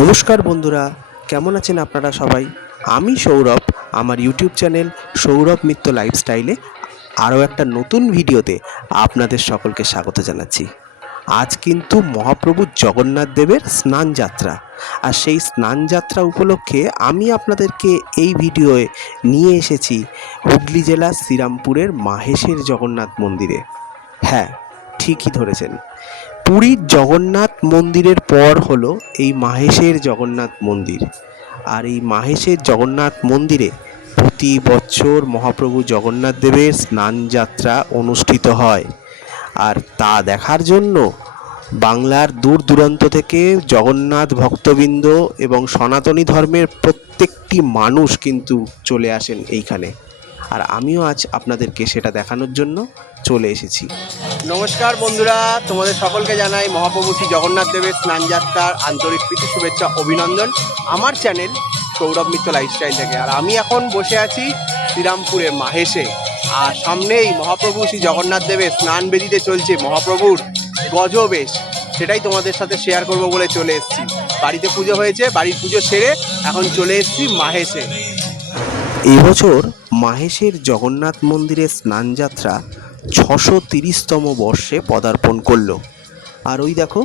নমস্কার বন্ধুরা, কেমন আছেন আপনারা সবাই? আমি সৌরভ, আমার ইউটিউব চ্যানেল সৌরভ মিত্র লাইফস্টাইলে আরও একটা নতুন ভিডিওতে আপনাদের সকলকে স্বাগত জানাচ্ছি। আজ কিন্তু মহাপ্রভু জগন্নাথ দেবের স্নান যাত্রা, আর সেই স্নান যাত্রা উপলক্ষে আমি আপনাদেরকে এই ভিডিওয়ে নিয়ে এসেছি হুগলি জেলার শ্রীরামপুরের মাহেশের জগন্নাথ মন্দিরে। হ্যাঁ, ঠিকই ধরেছেন, পুরীর জগন্নাথ মন্দিরের পর হলো এই মাহেশের জগন্নাথ মন্দির। আর এই মাহেশের জগন্নাথ মন্দিরে প্রতি বছর মহাপ্রভু জগন্নাথ দেবের স্নান যাত্রা অনুষ্ঠিত হয়। আর তা দেখার জন্য বাংলার দূর দূরান্ত থেকে জগন্নাথ ভক্তবৃন্দ এবং সনাতনী ধর্মের প্রত্যেকটি মানুষ কিন্তু চলে আসেন এইখানে। আর আমিও আজ আপনাদেরকে সেটা দেখানোর জন্য চলে এসেছি। নমস্কার বন্ধুরা, তোমাদের সকলকে জানাই মহাপ্রভু শ্রী জগন্নাথ দেবের স্নান যাত্রার আন্তরিক প্রীতি শুভেচ্ছা অভিনন্দন আমার চ্যানেল সৌরভ মিত্র লাইফস্টাইল থেকে। আর আমি এখন বসে আছি শ্রীরামপুরের মাহেশে, আর সামনেই মহাপ্রভু শ্রী জগন্নাথ দেবের স্নান বেদিতে চলছে মহাপ্রভুর গজবেশ। সেটাই তোমাদের সাথে শেয়ার করব বলে চলে এসেছি। বাড়িতে পুজো হয়েছে, বাড়ির পুজো সেরে এখন চলে এসেছি মাহেশে। এবছর মাহেশের জগন্নাথ মন্দিরের স্নানযাত্রা 630তম বর্ষে পদার্পণ করল। আর ওই দেখো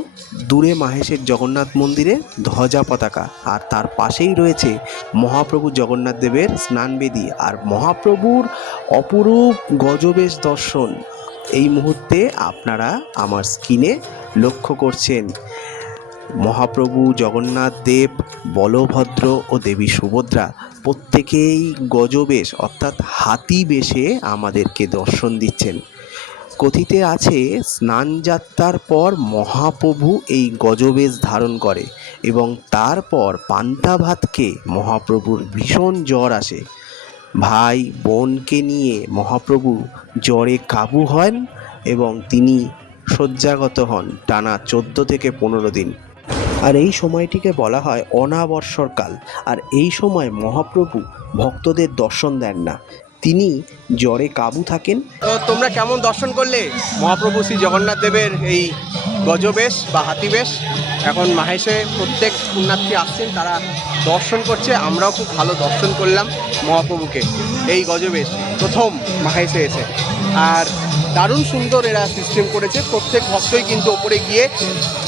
দূরে মাহেশের জগন্নাথ মন্দিরে ধ্বজা পতাকা, আর তার পাশেই রয়েছে মহাপ্রভু জগন্নাথ দেবের স্নানবেদী। আর মহাপ্রভুর অপরূপ গজবেশ দর্শন এই মুহূর্তে আপনারা আমার স্ক্রিনে লক্ষ্য করছেন। মহাপ্রভু জগন্নাথ দেব, বলভদ্র ও দেবী সুভদ্রা প্রত্যেকেই গজবেশ অর্থাৎ হাতি বেশে আমাদেরকে দর্শন দিচ্ছেন। কথিতে আছে স্নান যাত্রার পর মহাপ্রভু এই গজবেশ ধারণ করে এবং তারপর পান্তা ভাত খেয়ে মহাপ্রভুর ভীষণ জ্বর আসে। ভাই বোনকে নিয়ে মহাপ্রভু জ্বরে কাবু হন এবং তিনি শয্যাগত হন টানা 14 থেকে 15 দিন। আর এই সময়টিকে বলা হয় অনাবর্ষরকাল। আর এই সময় মহাপ্রভু ভক্তদের দর্শন দেন না, তিনি জ্বরে কাবু থাকেন। তো তোমরা কেমন দর্শন করলে মহাপ্রভু শ্রী জগন্নাথ দেবের এই গজবেশ বা হাতিবেশ? এখন মাহেশে প্রত্যেক পুণ্যার্থী আসছেন, তারা দর্শন করছে। আমরাও খুব ভালো দর্শন করলাম মহাপ্রভুকে এই গজবেশ প্রথম মাহেশে এসে। আর দারুণ সুন্দর এরা সিস্টেম করেছে, প্রত্যেক ভক্তই কিন্তু ওপরে গিয়ে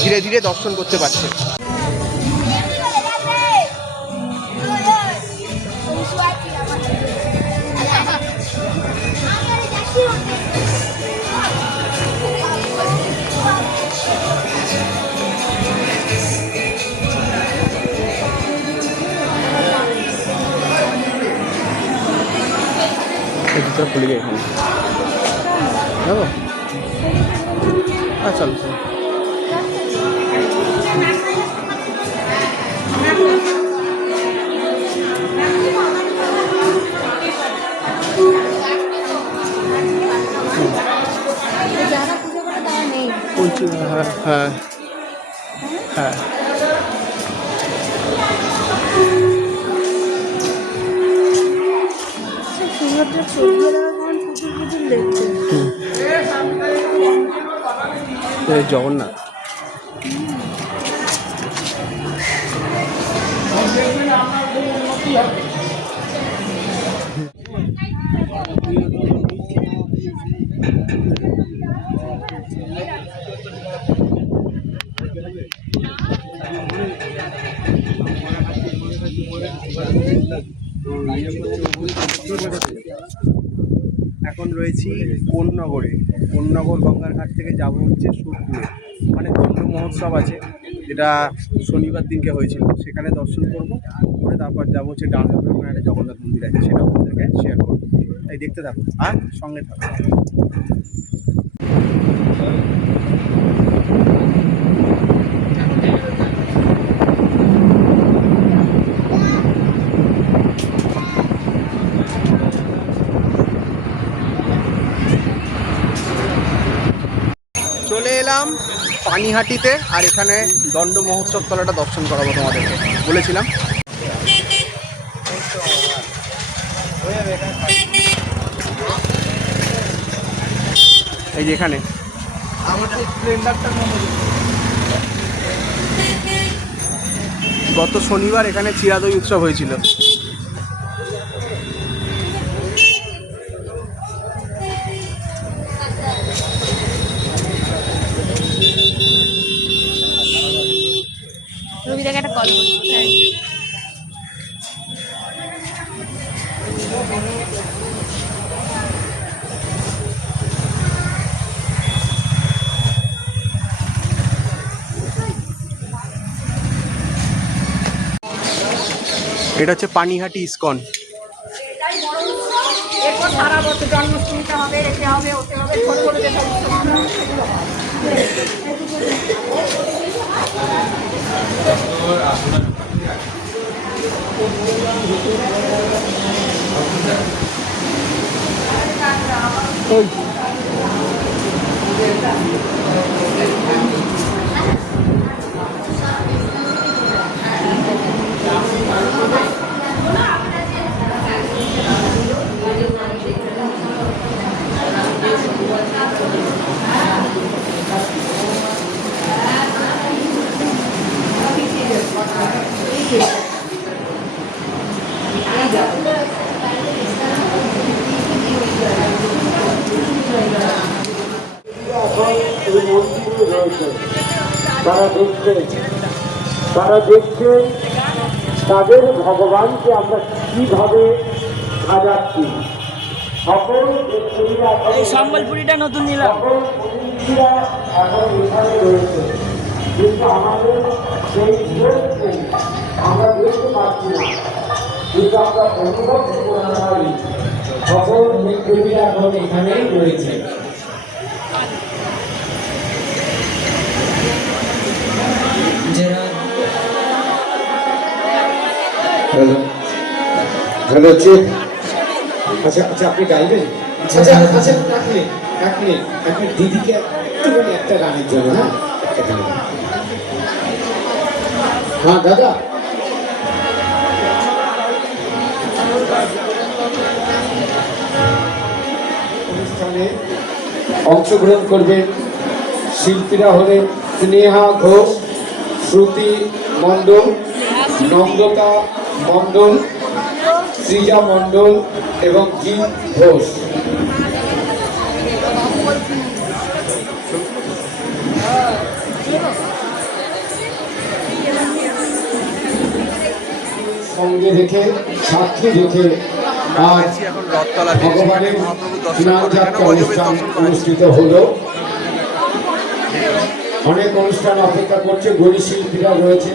ধীরে ধীরে দর্শন করতে পারছে। খুলে গিয়ে এখানে যাবো। চলো চলো। হ্যাঁ হ্যাঁ, জগন্নাথ এখন রয়েছি কোন্নগরে। কোন্নগর গঙ্গার ঘাট থেকে যাব হচ্ছে সুরপুরে, মানে দণ্ড মহোৎসব আছে, যেটা শনিবার দিনকে হয়েছিল। সেখানে দর্শন করবো, করে তারপর যাবো হচ্ছে ডানলপের ওখানে একটা জগন্নাথ মন্দির আছে, সেটাও আপনাদেরকে শেয়ার করবো। তাই দেখতে থাকো আর সঙ্গে থাকো। চলে এলাম পানিহাটিতে, আর এখানে দণ্ড মহোৎসব তলাটা দর্শন করাবো তোমাদেরকে বলেছিলাম। এই যে এখানে আমাদের স্প্লেন্ডারটার মতো গত শনিবার এখানে চিরা দই উৎসব হয়েছিল। রবিদাকে একটা কল করি। এটা হচ্ছে পানিহাটি ইস্কন। এরপর সারা বছর জন্মাষ্টমীতে হবে, এতে হবে, ওতে হবে, ছোট ছোট যেসব উৎসব তারা দেখছে তাদের ভগবানকে আমরা কিভাবে সাজাচ্ছি। সকল সম্বলপুরিটা নতুন নিলাম। সকল প্রতিনিধিরা এখন এখানে রয়েছে, কিন্তু আমাদের সেই জীবনকে আমরা দেখতে পাচ্ছি না, কিন্তু আমরা অনুভব করতে পারি। সকল ব্যক্তিরা এখন এখানেই রয়েছে। Hello hello chief. আচ্ছা আচ্ছা, আপনি গাইবেন? আচ্ছা আচ্ছা, এক মিনিট দিদিকে একটুখানি একটা গানের জন্য। হ্যাঁ একটা গান। হ্যাঁ দাদা, অনুষ্ঠানে অংশগ্রহণ করবেন শিল্পীরা হলেন স্নেহা ঘোষ, শ্রুতি মণ্ডল, নম্রতা মণ্ডল, সৃজা মণ্ডল এবং জিৎ ঘোষ। সঙ্গে রেখে সাক্ষী রেখে আজ ভগবানের স্নানযাত্রা অনুষ্ঠান অনুষ্ঠিত হলো। অনেক অনুষ্ঠান অপেক্ষা করছে, গণী শিল্পীরা রয়েছে।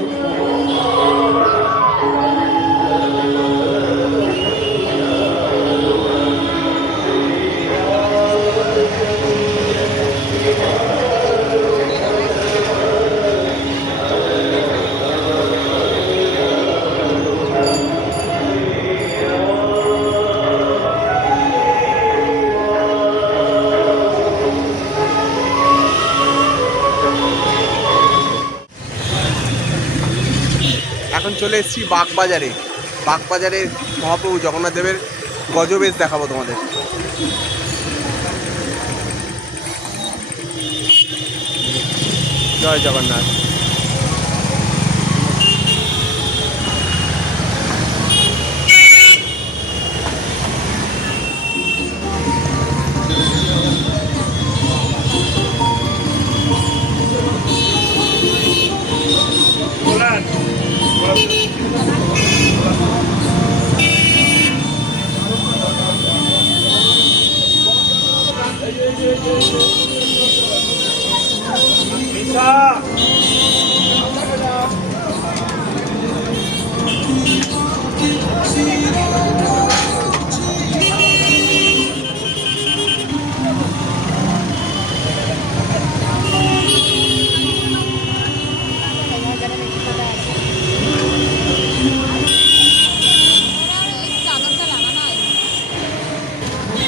এখন চলে এসেছি বাগবাজারে। বাগবাজারের মহাপ্রভু জগন্নাথ দেবের গজবেশ দেখাবো তোমাদের। জয় জগন্নাথ।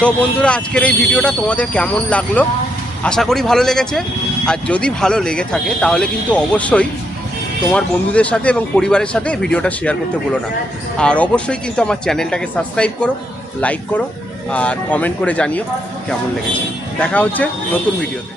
তো বন্ধুরা, আজকের এই ভিডিওটা তোমাদের কেমন লাগলো? আশা করি ভালো লেগেছে। আর যদি ভালো লেগে থাকে তাহলে কিন্তু অবশ্যই তোমার বন্ধুদের সাথে এবং পরিবারের সাথে ভিডিওটা শেয়ার করতে ভুলো না। আর অবশ্যই কিন্তু আমার চ্যানেলটাকে সাবস্ক্রাইব করো, লাইক করো আর কমেন্ট করে জানিও কেমন লেগেছে। দেখা হচ্ছে নতুন ভিডিওতে।